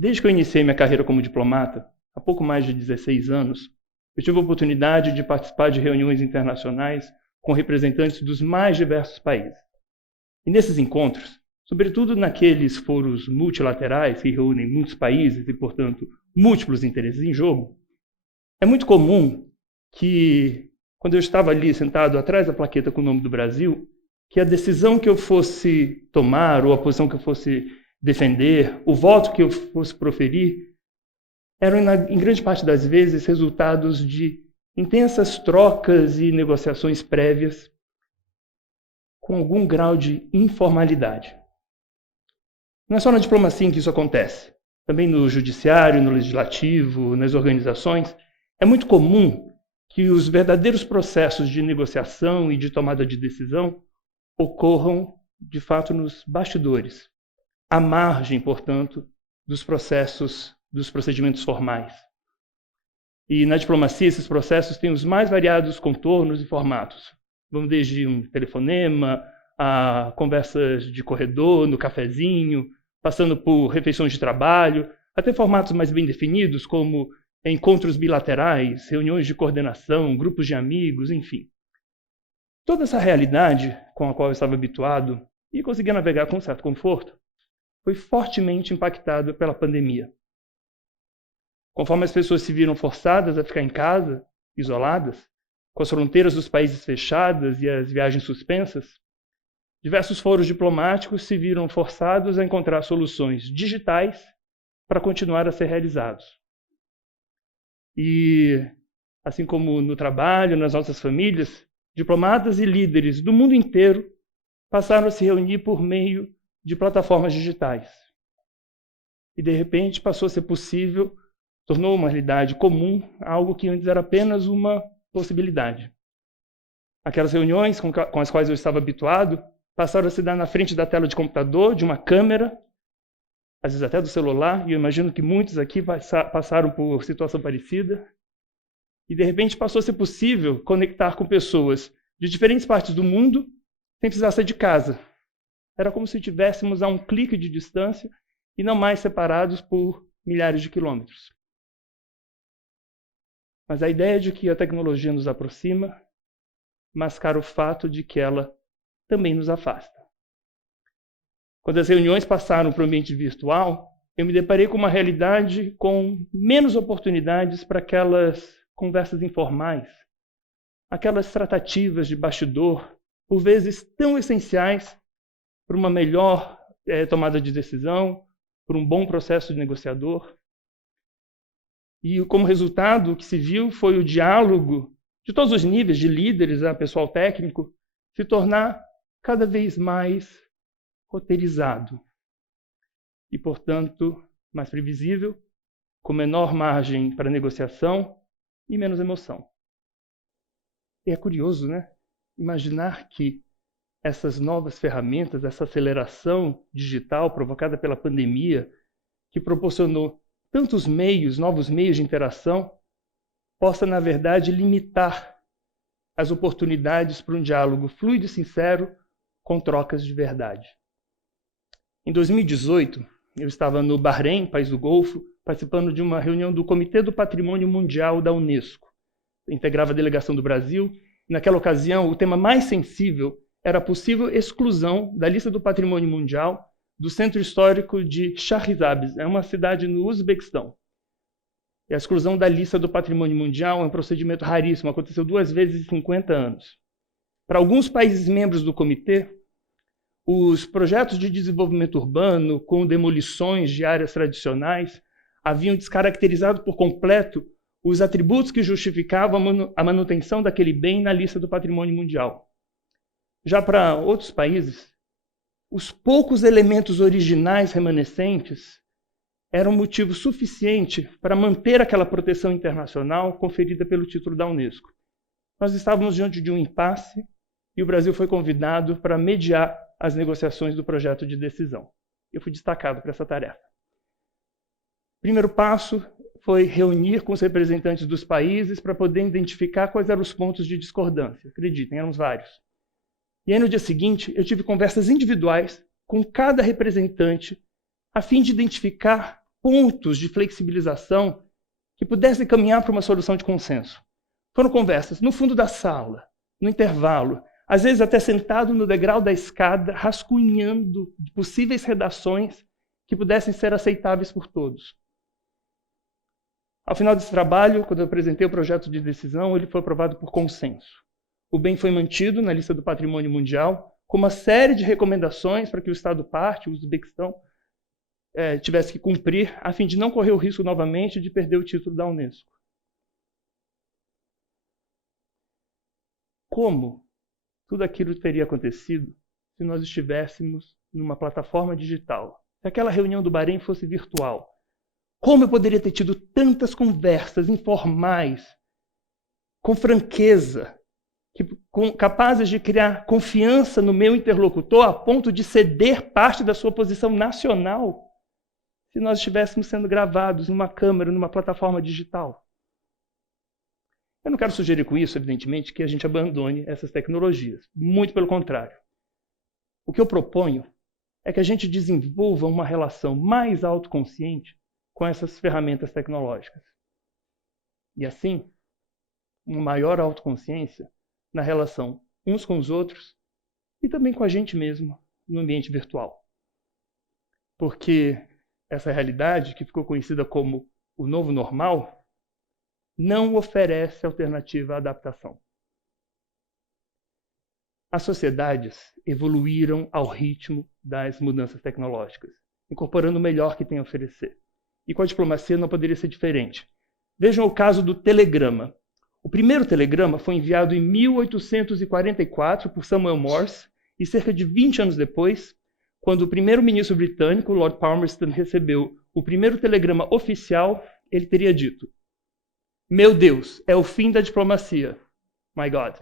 Desde que eu iniciei minha carreira como diplomata, há pouco mais de 16 anos, eu tive a oportunidade de participar de reuniões internacionais com representantes dos mais diversos países. E nesses encontros, sobretudo naqueles foros multilaterais que reúnem muitos países e, portanto, múltiplos interesses em jogo, é muito comum que, quando eu estava ali sentado atrás da plaqueta com o nome do Brasil, que a decisão que eu fosse tomar ou a posição que eu fosse defender, o voto que eu fosse proferir, eram, em grande parte das vezes, resultados de intensas trocas e negociações prévias com algum grau de informalidade. Não é só na diplomacia em que isso acontece. Também no judiciário, no legislativo, nas organizações, é muito comum que os verdadeiros processos de negociação e de tomada de decisão ocorram, de fato, nos bastidores, à margem, portanto, dos procedimentos formais. E na diplomacia, esses processos têm os mais variados contornos e formatos. Vão desde um telefonema, a conversas de corredor, no cafezinho, passando por refeições de trabalho, até formatos mais bem definidos, como encontros bilaterais, reuniões de coordenação, grupos de amigos, enfim. Toda essa realidade com a qual eu estava habituado e conseguia navegar com certo conforto, foi fortemente impactada pela pandemia. Conforme as pessoas se viram forçadas a ficar em casa, isoladas, com as fronteiras dos países fechadas e as viagens suspensas, diversos foros diplomáticos se viram forçados a encontrar soluções digitais para continuar a ser realizados. E, assim como no trabalho, nas nossas famílias, diplomatas e líderes do mundo inteiro passaram a se reunir por meio de plataformas digitais. E, de repente, passou a ser possível, tornou uma realidade comum, algo que antes era apenas uma possibilidade. Aquelas reuniões com as quais eu estava habituado passaram a se dar na frente da tela de computador, de uma câmera, às vezes até do celular, e eu imagino que muitos aqui passaram por situação parecida. E, de repente, passou a ser possível conectar com pessoas de diferentes partes do mundo sem precisar sair de casa. Era como se estivéssemos a um clique de distância e não mais separados por milhares de quilômetros. Mas a ideia de que a tecnologia nos aproxima mascara o fato de que ela também nos afasta. Quando as reuniões passaram para o ambiente virtual, eu me deparei com uma realidade com menos oportunidades para aquelas conversas informais, aquelas tratativas de bastidor, por vezes tão essenciais para uma melhor tomada de decisão, por um bom processo de negociador. E como resultado, o que se viu foi o diálogo de todos os níveis, de líderes a pessoal técnico, se tornar cada vez mais roteirizado e, portanto, mais previsível, com menor margem para negociação e menos emoção. E é curioso, né? Imaginar que essas novas ferramentas, essa aceleração digital provocada pela pandemia, que proporcionou tantos meios, novos meios de interação, possa, na verdade, limitar as oportunidades para um diálogo fluido e sincero com trocas de verdade. Em 2018, eu estava no Bahrein, país do Golfo, participando de uma reunião do Comitê do Patrimônio Mundial da Unesco. Eu integrava a delegação do Brasil. E naquela ocasião, o tema mais sensível era a possível exclusão da lista do patrimônio mundial do centro histórico de Shahrizabz, é uma cidade no Uzbequistão. E a exclusão da lista do patrimônio mundial é um procedimento raríssimo, aconteceu 2 vezes em 50 anos. Para alguns países membros do comitê, os projetos de desenvolvimento urbano com demolições de áreas tradicionais haviam descaracterizado por completo os atributos que justificavam a manutenção daquele bem na lista do patrimônio mundial. Já para outros países, os poucos elementos originais remanescentes eram motivo suficiente para manter aquela proteção internacional conferida pelo título da Unesco. Nós estávamos diante de um impasse e o Brasil foi convidado para mediar as negociações do projeto de decisão. Eu fui destacado para essa tarefa. O primeiro passo foi reunir com os representantes dos países para poder identificar quais eram os pontos de discordância. Acreditem, eram vários. E aí, no dia seguinte, eu tive conversas individuais com cada representante a fim de identificar pontos de flexibilização que pudessem caminhar para uma solução de consenso. Foram conversas no fundo da sala, no intervalo, às vezes até sentado no degrau da escada, rascunhando possíveis redações que pudessem ser aceitáveis por todos. Ao final desse trabalho, quando eu apresentei o projeto de decisão, ele foi aprovado por consenso. O bem foi mantido na lista do Patrimônio Mundial, com uma série de recomendações para que o Estado-parte, o Uzbequistão, tivesse que cumprir, a fim de não correr o risco novamente de perder o título da Unesco. Como tudo aquilo teria acontecido se nós estivéssemos numa plataforma digital? Se aquela reunião do Bahrein fosse virtual? Como eu poderia ter tido tantas conversas informais, com franqueza, capazes de criar confiança no meu interlocutor a ponto de ceder parte da sua posição nacional, se nós estivéssemos sendo gravados numa câmera, numa plataforma digital? Eu não quero sugerir com isso, evidentemente, que a gente abandone essas tecnologias. Muito pelo contrário. O que eu proponho é que a gente desenvolva uma relação mais autoconsciente com essas ferramentas tecnológicas. E assim, uma maior autoconsciência na relação uns com os outros e também com a gente mesmo no ambiente virtual. Porque essa realidade, que ficou conhecida como o novo normal, não oferece alternativa à adaptação. As sociedades evoluíram ao ritmo das mudanças tecnológicas, incorporando o melhor que tem a oferecer. E com a diplomacia não poderia ser diferente. Vejam o caso do telegrama. O primeiro telegrama foi enviado em 1844 por Samuel Morse, e cerca de 20 anos depois, quando o primeiro-ministro britânico, Lord Palmerston, recebeu o primeiro telegrama oficial, ele teria dito: "Meu Deus, é o fim da diplomacia. My God."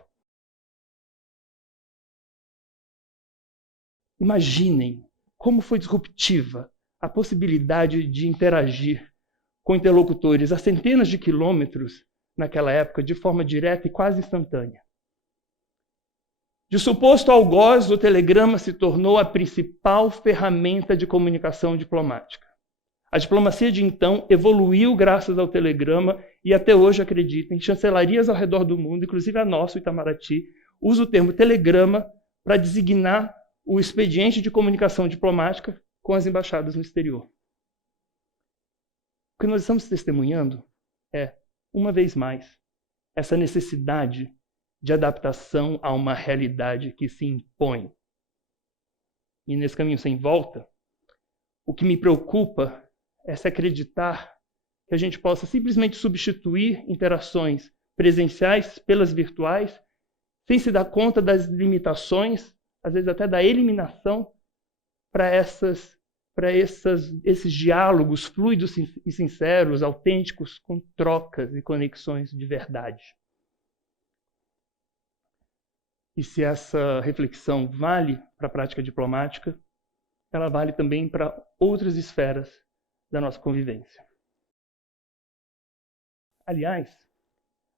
Imaginem como foi disruptiva a possibilidade de interagir com interlocutores a centenas de quilômetros naquela época de forma direta e quase instantânea. De suposto algoz, o telegrama se tornou a principal ferramenta de comunicação diplomática. A diplomacia de então evoluiu graças ao telegrama e até hoje, acreditem, chancelarias ao redor do mundo, inclusive a nossa, o Itamaraty, usa o termo telegrama para designar o expediente de comunicação diplomática com as embaixadas no exterior. O que nós estamos testemunhando é, uma vez mais, essa necessidade de adaptação a uma realidade que se impõe. E nesse caminho sem volta, o que me preocupa é se acreditar que a gente possa simplesmente substituir interações presenciais pelas virtuais, sem se dar conta das limitações, às vezes até da eliminação, para esses diálogos fluidos e sinceros, autênticos, com trocas e conexões de verdade. E se essa reflexão vale para a prática diplomática, ela vale também para outras esferas da nossa convivência. Aliás,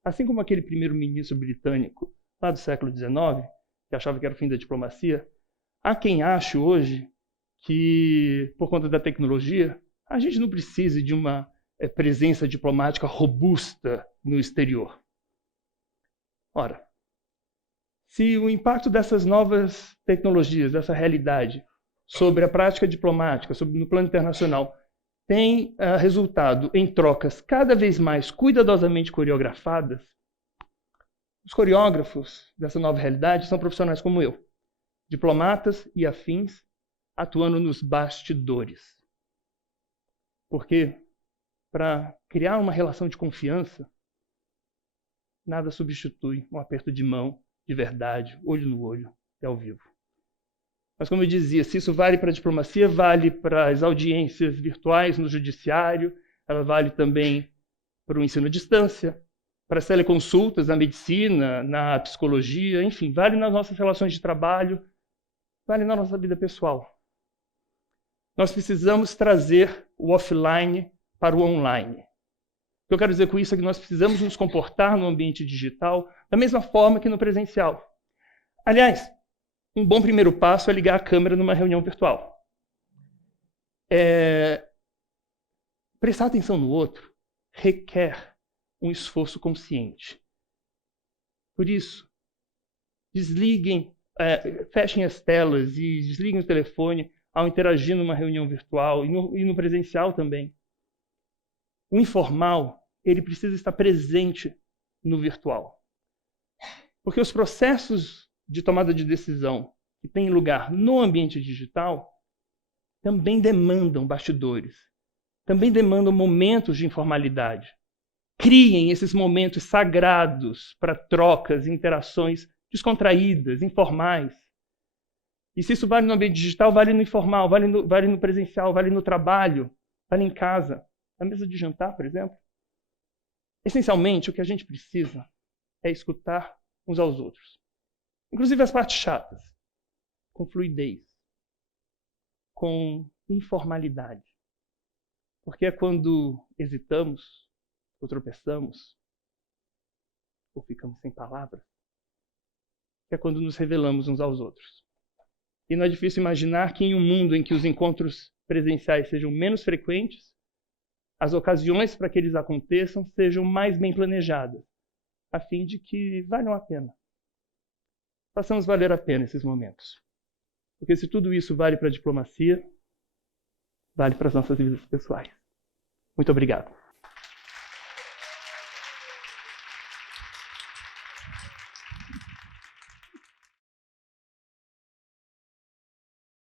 assim como aquele primeiro-ministro britânico lá do século XIX, que achava que era o fim da diplomacia, há quem ache hoje que, por conta da tecnologia, a gente não precise de uma presença diplomática robusta no exterior. Ora, se o impacto dessas novas tecnologias, dessa realidade, sobre a prática diplomática, no plano internacional, tem resultado em trocas cada vez mais cuidadosamente coreografadas, os coreógrafos dessa nova realidade são profissionais como eu, diplomatas e afins, atuando nos bastidores. Porque, para criar uma relação de confiança, nada substitui um aperto de mão, de verdade, olho no olho e ao vivo. Mas, como eu dizia, se isso vale para a diplomacia, vale para as audiências virtuais no judiciário, ela vale também para o ensino à distância, para as teleconsultas na medicina, na psicologia, enfim, vale nas nossas relações de trabalho, vale na nossa vida pessoal. Nós precisamos trazer o offline para o online. O que eu quero dizer com isso é que nós precisamos nos comportar no ambiente digital da mesma forma que no presencial. Aliás, um bom primeiro passo é ligar a câmera numa reunião virtual. prestar atenção no outro requer um esforço consciente. Por isso, fechem as telas e desliguem o telefone ao interagir numa reunião virtual e no presencial também. O informal, ele precisa estar presente no virtual. Porque os processos de tomada de decisão que têm lugar no ambiente digital também demandam bastidores, também demandam momentos de informalidade. Criem esses momentos sagrados para trocas e interações descontraídas, informais. E se isso vale no ambiente digital, vale no informal, vale no presencial, vale no trabalho, vale em casa, na mesa de jantar, por exemplo. Essencialmente, o que a gente precisa é escutar uns aos outros. Inclusive as partes chatas, com fluidez, com informalidade. Porque é quando hesitamos, ou tropeçamos, ou ficamos sem palavras, que é quando nos revelamos uns aos outros. E não é difícil imaginar que em um mundo em que os encontros presenciais sejam menos frequentes, as ocasiões para que eles aconteçam sejam mais bem planejadas, a fim de que valham a pena. Façamos valer a pena esses momentos. Porque se tudo isso vale para a diplomacia, vale para as nossas vidas pessoais. Muito obrigado.